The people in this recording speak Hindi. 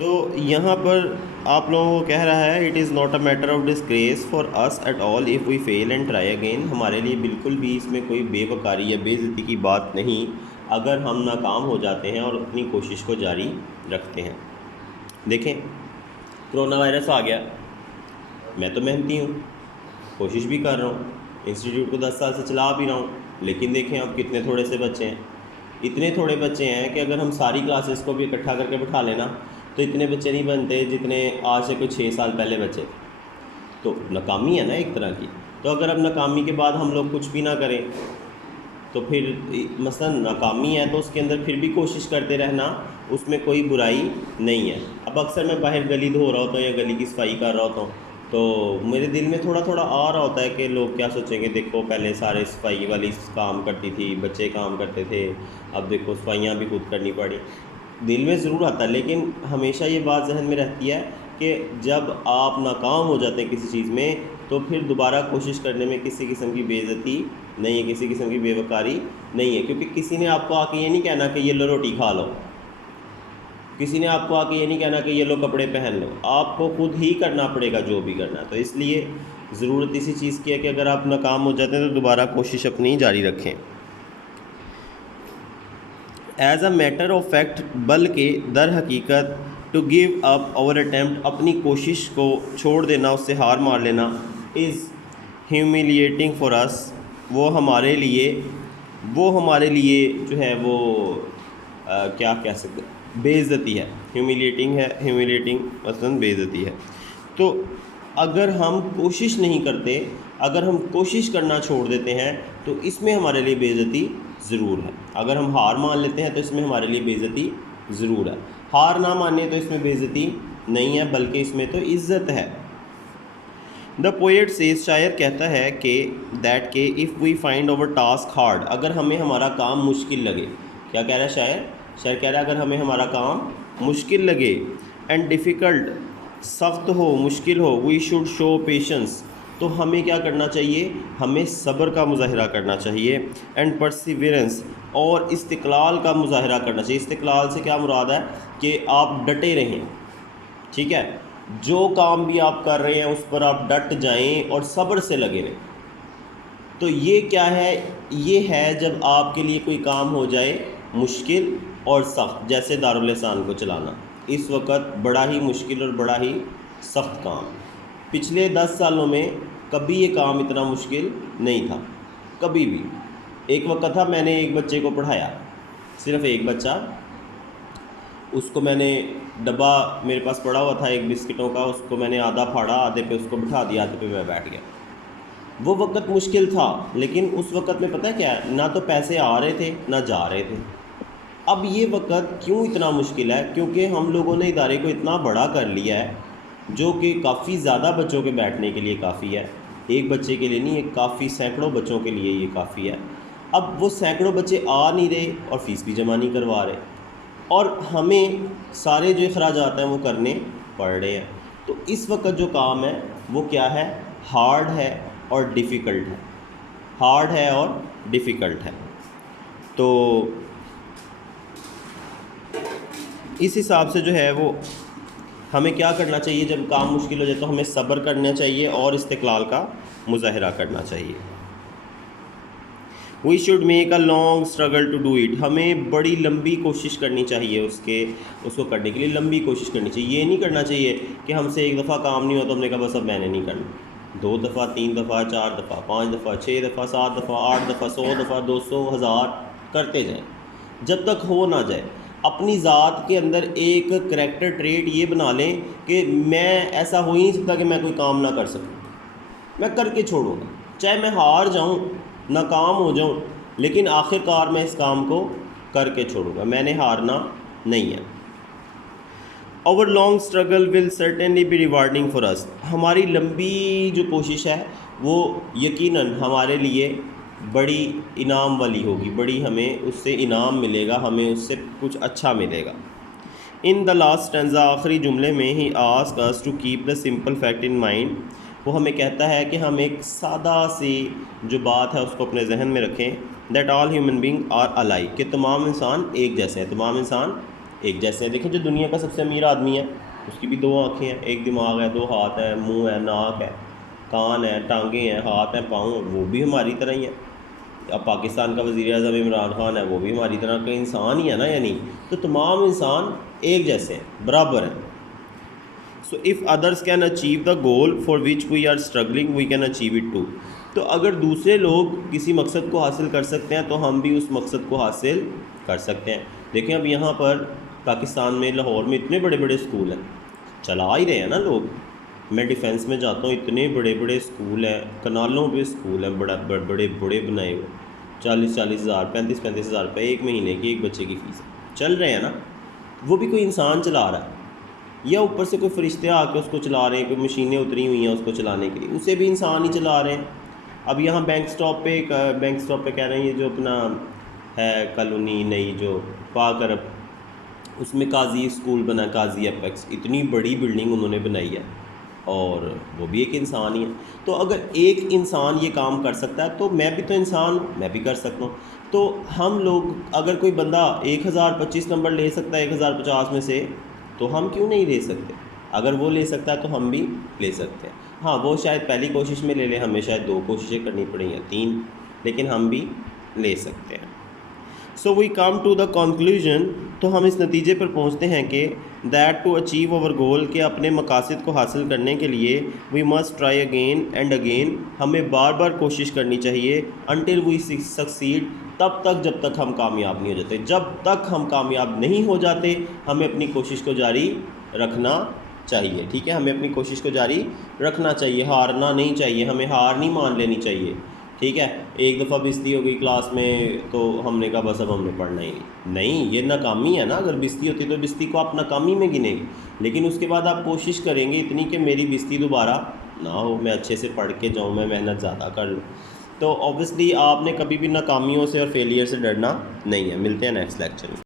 तो यहाँ पर आप लोगों को कह रहा है it is not a matter of disgrace for us at all if we fail and try again. हमारे लिए बिल्कुल भी इसमें कोई बेवकारी या बेइज्जती की बात नहीं अगर हम नाकाम हो जाते हैं और अपनी कोशिश को जारी रखते हैं। देखें, कोरोना वायरस आ गया, मैं तो मेहनती हूँ, कोशिश भी कर रहा हूँ, इंस्टीट्यूट को 10 साल से चला भी रहा हूँ, लेकिन देखें अब कितने थोड़े से बच्चे हैं। इतने थोड़े बच्चे हैं कि अगर हम सारी क्लासेस को भी इकट्ठा करके बिठा लेना तो इतने बच्चे नहीं बनते जितने आज से कुछ 6 साल पहले बच्चे। तो नाकामी है ना एक तरह की। तो अगर अब नाकामी के बाद हम लोग कुछ भी ना करें तो फिर मसलन नाकामी है तो उसके अंदर फिर भी कोशिश करते रहना, उसमें कोई बुराई नहीं है। अब अक्सर मैं बाहर गली धो रहा होता हूँ या गली की सफाई कर रहा होता हूँ तो मेरे दिल में थोड़ा थोड़ा आ रहा होता है कि लोग क्या सोचेंगे, देखो पहले सारे सफाई वाली काम करती थी, बच्चे काम करते थे, अब देखो सफाइयाँ भी खुद करनी पड़ी। दिल में ज़रूर आता है, लेकिन हमेशा ये बात जहन में रहती है कि जब आप नाकाम हो जाते हैं किसी चीज़ में तो फिर दोबारा कोशिश करने में किसी किस्म की बेइज्जती नहीं है, किसी किस्म की बेवकारी नहीं है, क्योंकि किसी ने आपको आके ये नहीं कहना कि ये लो रोटी खा लो, किसी ने आपको आके ये नहीं कहना कि ये लो कपड़े पहन लो, आपको खुद ही करना पड़ेगा जो भी करना है। तो इसलिए ज़रूरत इसी चीज़ की है कि अगर आप नाकाम हो जाते हैं तो दोबारा कोशिश अपनी जारी रखें। As a matter of fact, बल्कि दर हकीकत, to give up our attempt, अपनी कोशिश को छोड़ देना, उससे हार मार लेना, इज़ ह्यूमिलिएटिंग फॉर अस, वो हमारे लिए जो है वो क्या कह सकते, बेइज्जती है। ह्यूमिलिएटिंग है, ह्यूमिलिएटिंग मसलन बेइज्जती है। तो अगर हम कोशिश नहीं करते, अगर हम कोशिश करना छोड़ देते हैं तो इसमें हमारे लिए बेइज्जती ज़रूर है। अगर हम हार मान लेते हैं तो इसमें हमारे लिए बेइज्जती ज़रूर है। हार ना माने तो इसमें बेइज्जती नहीं है, बल्कि इसमें तो इज़्ज़त है। द पोएट सेज, शायर कहता है कि दैट के if we find our task hard, अगर हमें हमारा काम मुश्किल लगे। क्या कह रहा है शायर? शायर कह रहा है अगर हमें हमारा काम मुश्किल लगे, एंड डिफ़िकल्ट, सख्त हो, मुश्किल हो, वी शुड शो पेशेंस, तो हमें क्या करना चाहिए, हमें सब्र का मुजाहरा करना चाहिए, एंड परसिवरेंस, और इस्तिक़लाल का मुजाहरा करना चाहिए। इस्तिक़लाल से क्या मुराद है कि आप डटे रहें, ठीक है, जो काम भी आप कर रहे हैं उस पर आप डट जाएं और सब्र से लगे रहें। तो ये क्या है, ये है जब आपके लिए कोई काम हो जाए मुश्किल और सख्त, जैसे दारुल एहसान को चलाना इस वक्त बड़ा ही मुश्किल और बड़ा ही सख्त काम। पिछले 10 सालों में कभी ये काम इतना मुश्किल नहीं था, कभी भी। एक वक्त था मैंने एक बच्चे को पढ़ाया, सिर्फ़ एक बच्चा, उसको मैंने डब्बा मेरे पास पड़ा हुआ था एक बिस्किटों का, उसको मैंने आधा फाड़ा, आधे पे उसको बिठा दिया, आधे पे मैं बैठ गया। वो वक्त मुश्किल था, लेकिन उस वक्त में पता है क्या है, ना तो पैसे आ रहे थे ना जा रहे थे। अब ये वक्त क्यों इतना मुश्किल है, क्योंकि हम लोगों ने इदारे को इतना बड़ा कर लिया है जो कि काफ़ी ज़्यादा बच्चों के बैठने के लिए काफ़ी है। एक बच्चे के लिए नहीं, ये काफ़ी सैकड़ों बच्चों के लिए ये काफ़ी है। अब वो सैकड़ों बच्चे आ नहीं रहे और फ़ीस भी जमा नहीं करवा रहे, और हमें सारे जो अखराजात हैं वो करने पड़ रहे हैं। तो इस वक्त जो काम है वो क्या है, हार्ड है और डिफ़िकल्ट है, हार्ड है और डिफ़िकल्ट है। तो इस हिसाब से जो है वो हमें क्या करना चाहिए, जब काम मुश्किल हो जाए तो हमें सब्र करना चाहिए और इस्तिक़लाल का मुज़ाहरा करना चाहिए। We should make a long struggle to do it, हमें बड़ी लंबी कोशिश करनी चाहिए उसको करने के लिए लंबी कोशिश करनी चाहिए। ये नहीं करना चाहिए कि हमसे एक दफ़ा काम नहीं हो तो हमने कहा बस अब मैंने नहीं करना, 2 दफ़ा, 3 दफ़ा, 4 दफ़ा, 5 दफ़ा, 6 दफ़ा, 7 दफ़ा, 8 दफ़ा, 100 दफ़ा, 200, 1000 करते जाएं जब तक हो ना जाए। अपनी ज़ात के अंदर एक करैक्टर ट्रेट ये बना लें कि मैं ऐसा हो ही नहीं सकता कि मैं कोई काम ना कर सकूं, मैं करके छोड़ूंगा, चाहे मैं हार जाऊं, नाकाम हो जाऊं, लेकिन आखिरकार मैं इस काम को करके छोड़ूंगा, मैंने हारना नहीं है। Our long struggle will certainly be rewarding for us, हमारी लंबी जो कोशिश है वो यकीनन हमारे लिए बड़ी इनाम वाली होगी, बड़ी हमें उससे इनाम मिलेगा, हमें उससे कुछ अच्छा मिलेगा। इन द लास्ट स्टैंजा, आखिरी जुमले में ही ask us to keep the simple fact in mind, वो हमें कहता है कि हम एक सादा सी जो बात है उसको अपने जहन में रखें, that all human being are alike, कि तमाम इंसान एक जैसे हैं, तमाम इंसान एक जैसे हैं। देखिए जो दुनिया का सबसे अमीर आदमी है उसकी भी 2 आँखें हैं, एक दिमाग है, 2 हाथ है, मुंह है, नाक है, कान है, टांगें हैं, हाथ हैं, पाँव हैं, वो भी हमारी तरह ही है। अब पाकिस्तान का वज़ीर आज़म इमरान खान है, वो भी हमारी तरह का इंसान ही है ना, यानी तो तमाम इंसान एक जैसे हैं, बराबर हैं। So if others can achieve the goal for which we are struggling we can achieve it too. तो अगर दूसरे लोग किसी मकसद को हासिल कर सकते हैं तो हम भी उस मकसद को हासिल कर सकते हैं। देखें अब यहाँ पर पाकिस्तान में लाहौर में इतने बड़े बड़े स्कूल हैं, चला ही रहे हैं ना लोग। मैं डिफेंस में जाता हूँ, इतने बड़े बड़े स्कूल हैं, कनालों पे स्कूल हैं, बड़े बड़े बनाए हुए, 40-40 हज़ार 35-35 हज़ार रुपये एक महीने की एक बच्चे की फ़ीस चल रहे हैं ना। वो भी कोई इंसान चला रहा है या ऊपर से कोई फरिश्ते आके उसको चला रहे हैं, कोई मशीनें उतरी हुई हैं उसको चलाने के लिए, उसे भी इंसान ही चला रहे हैं। अब यहाँ बैंक स्टॉप पे कह रहे हैं ये जो अपना है कॉलोनी नई जो पाक अरब, उसमें काजी स्कूल बना, काजी एपेक्स, इतनी बड़ी बिल्डिंग उन्होंने बनाई है और वो भी एक इंसान ही है। तो अगर एक इंसान ये काम कर सकता है तो मैं भी तो इंसान हूँ, मैं भी कर सकता हूँ। तो हम लोग अगर कोई बंदा 1025 नंबर ले सकता है 1050 में से, तो हम क्यों नहीं ले सकते? अगर वो ले सकता है तो हम भी ले सकते हैं। हाँ, वो शायद पहली कोशिश में ले ले, हमें शायद 2 कोशिशें करनी पड़ी या 3, लेकिन हम भी ले सकते हैं। So we come to the conclusion, तो हम इस नतीजे पर पहुंचते हैं कि that to achieve our goal, के अपने मकासद को हासिल करने के लिए we must try again and again, हमें बार बार कोशिश करनी चाहिए, अनटिल वी सक्सीड, तब तक जब तक हम कामयाब नहीं हो जाते। जब तक हम कामयाब नहीं हो जाते हमें अपनी कोशिश को जारी रखना चाहिए। ठीक है, हमें अपनी कोशिश को जारी रखना चाहिए, हारना नहीं चाहिए, हमें हार नहीं मान लेनी चाहिए। ठीक है, एक दफ़ा बेइज्जती हो गई क्लास में तो हमने कहा बस अब हमने पढ़ना ही नहीं, ये नाकामी है ना। अगर बेइज्जती होती तो बेइज्जती को आप नाकामी में गिनेंगे, लेकिन उसके बाद आप कोशिश करेंगे इतनी कि मेरी बेइज्जती दोबारा ना हो, मैं अच्छे से पढ़ के जाऊँ, मैं मेहनत ज़्यादा कर लूँ। तो ऑब्वियसली आपने कभी भी नाकामियों से और फेलियर से डरना नहीं है। मिलते हैं नेक्स्ट लेक्चर में।